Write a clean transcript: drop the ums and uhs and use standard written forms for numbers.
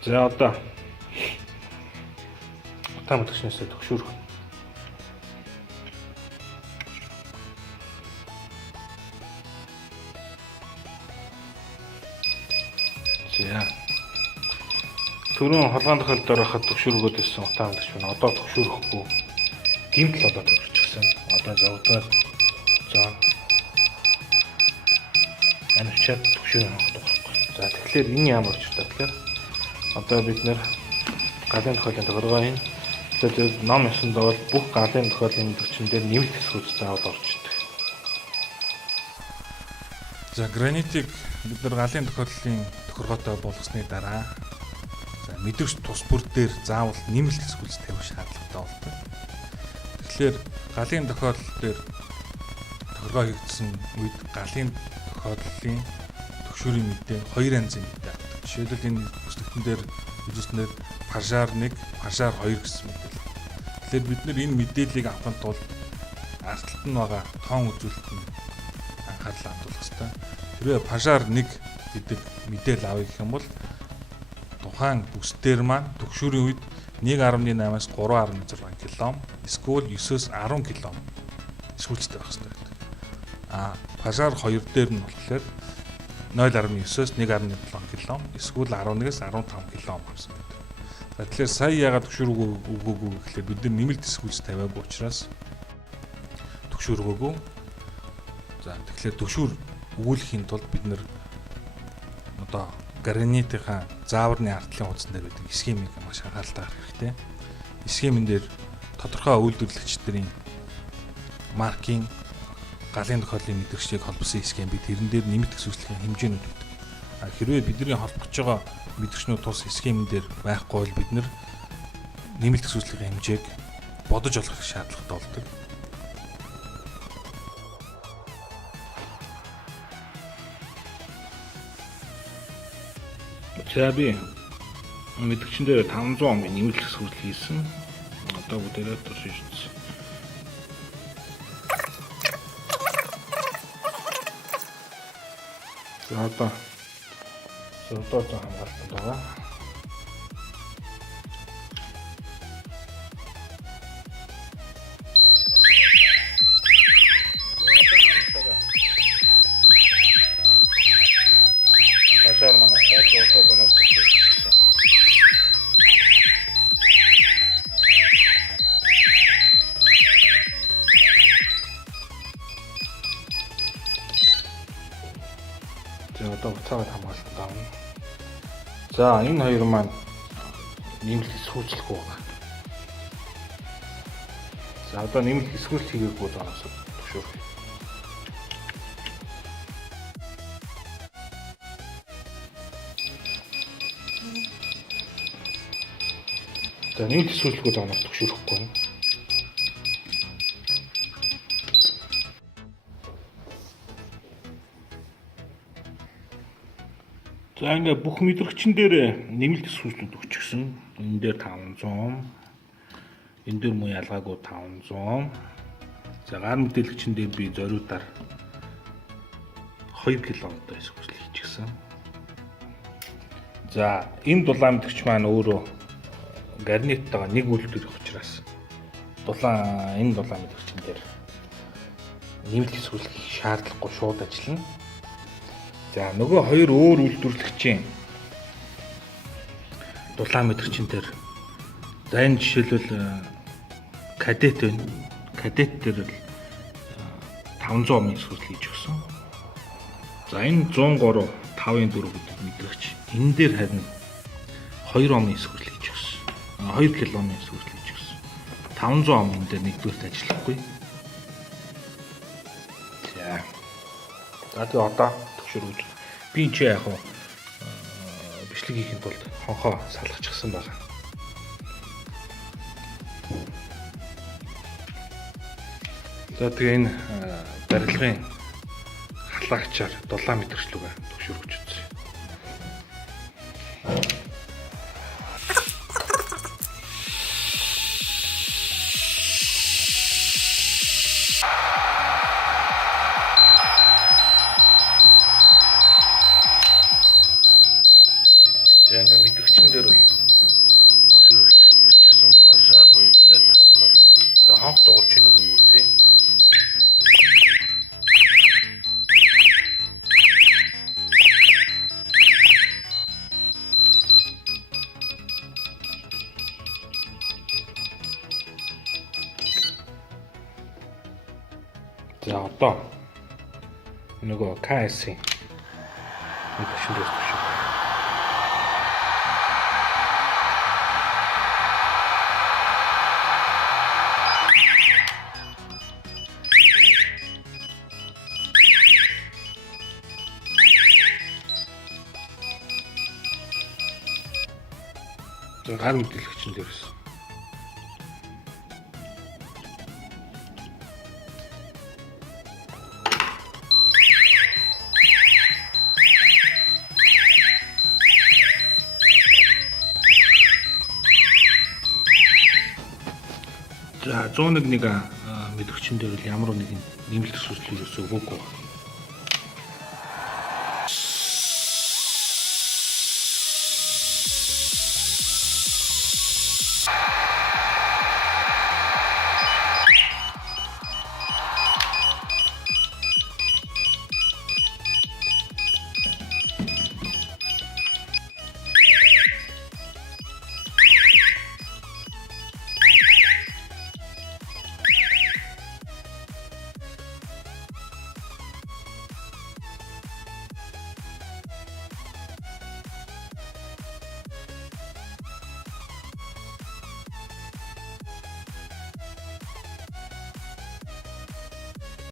За одоо мэтгчнээсээ төгшүүрх. За. Түрүүн холгоон тохиолдолд хахад төгшүүргөөд ирсэн утаа мэтгч байна. Одоо төгшүүрхгүй. Гимтэл одоо төгсчихсэн. Одоо зовдоод зоо. Анивчаад төгшүүрөө хавдаггүй. За тэгэхээр энэ ямар ч удаа тэгэхээр одоо бид нэр галын тохиолын тохиргоо энэ тэгээд ном ёсонд бол бүх галын тохиолын төвчин дээр нэмэлт хэсгүүд заавал орчдөг. За гранитыг бид нар галын тохиоллын тохиргоотой болгосны дараа за мэдрэгч тус бүр дээр заавал нэмэлт хэсгүүд тавих шаардлагатай болдог. Тэгэхээр галын тохиолдол дээр тохиргоо хийгдсэн үед галын тохиоллын төгшүүрийн мэдээ хоёр янзын мэдээ авдаг. Жишээлбэл энэ бүсдэгтэн дээр үзүүлснээр пажар 1, пажар 2 гэсэн мэдээлэл. Тэгэхээр бид нар энэ мэдээллийг авахын тулд ардталт нь байгаа тоон үзүүлэлтэнд анхаарал хандуулах ёстой. Хэрвээ пажар 1 гэдэг мэдээлэл авъя гэх юм бол тухайн бүс дээр маань төгшүүрийн үед 1.8-аас 3.6 км эсвэл 9-өөс 10 км сүүлцтэй байх ёстой байдаг. Пажар 2 дээр нь болохоор 0.9-өөс 1.7 км эсвэл 11-ээс 15 км гэсэн байдаг. За тэгэхээр сая ягаад төгшүүр өгөөгүй гэхээр бид нар нэмэлт хэсгүүц тавиагүй учраас төгшүүр өгөөгүй. За тэгэхээр төгшүүр өгүүлэхийн тулд бид нар одоо гранитынхаа зааврын артлын хуудсан дээр байдаг схемийг маш анхааралтай харах хэрэгтэй. Схемэн дээр тодорхой үйлдвэрлэгчдийн маркийн галын тохиолын мэдрэгчийг холбосон схем бид тэрэн дээр нэмэлт хэсгүүцлийн хэмжээнүүд байдаг. Хэрвээ бидний холбох гэж байгаа мэдрэгчнүүд тус схемэн дээр байхгүй бол бид нар нэмэлт хэсгүүцлийн хэмжээг бодож олох шаардлагатай болдог. За би мэдрэгчин дээр 500 омгийн нэмэлт хэсгүүцэл хийсэн. Одоо бүгдээрээ туршиж үзсэн. За одоо хамгаалалт байгаа. Пажар манай сайд одоо донос төгсөж байна. За одоо буцаагаад хамгаалалт авна. За энэ хоёр маань нэмэлт хэсгүүцлэхгүй байна. За одоо нэмэлт хэсгүүцэл хийгээгүй доноос төгшөөрөх. За нэмэлт хэсгүүцлэхгүй доноос төгшөөрөхгүй байна. За ингээ бүх мэдрэгчин дээр нэмэлт хэсгүүцлүүд өгчихсөн. Энэ дээр 500. Энэ дээр муу ялгаагүй 500. За гар мэдээлэгчин дээр би зориудаар 2 км хэсгүүцэл хийчихсэн. За энэ дулаан мэдрэгч маань өөрөө гарниттайгаа нэг үйлдвэр их учраас энэ дулаан мэдрэгчин дээр нэмэлт хэсгүүцэл хийх шаардлагагүй шууд ажиллана. За нөгөө хоёр өөр үйлдвэрлэгчийн дулаан мэдрэгчин дээр за энэ жишээлбэл кадет байна. Кадет дээр л 500 омгийн хэсгүүцэл хийж өгсөн. За энэ 103 5.4 гэдэг мэдрэгч энэ дээр харин 2 омгийн хэсгүүцэл хийж өгсөн. 2 км хэсгүүцэл хийж өгсөн. 500 омгийн дээр нэгдүгээрт ажиллахгүй. За тэгээ одоо төгшөрөж би энэ яг бичлэг хийхэд тулд хонхоо салгачихсан байна. За тэгээ энэ барилгын халаагчаар 7 мэтэрчлүүгээ төгшөрөж үзье. Яг мэдрэгчин дээр бол За одоо нөгөө KS-ийн мэдээлэл дээр төшөө. Гар мэдээлэгчин дээрээс. За 101 мэдгэгчин дээр л ямар нэгэн нэмэлт төсвөл юусоо өгөөгүй.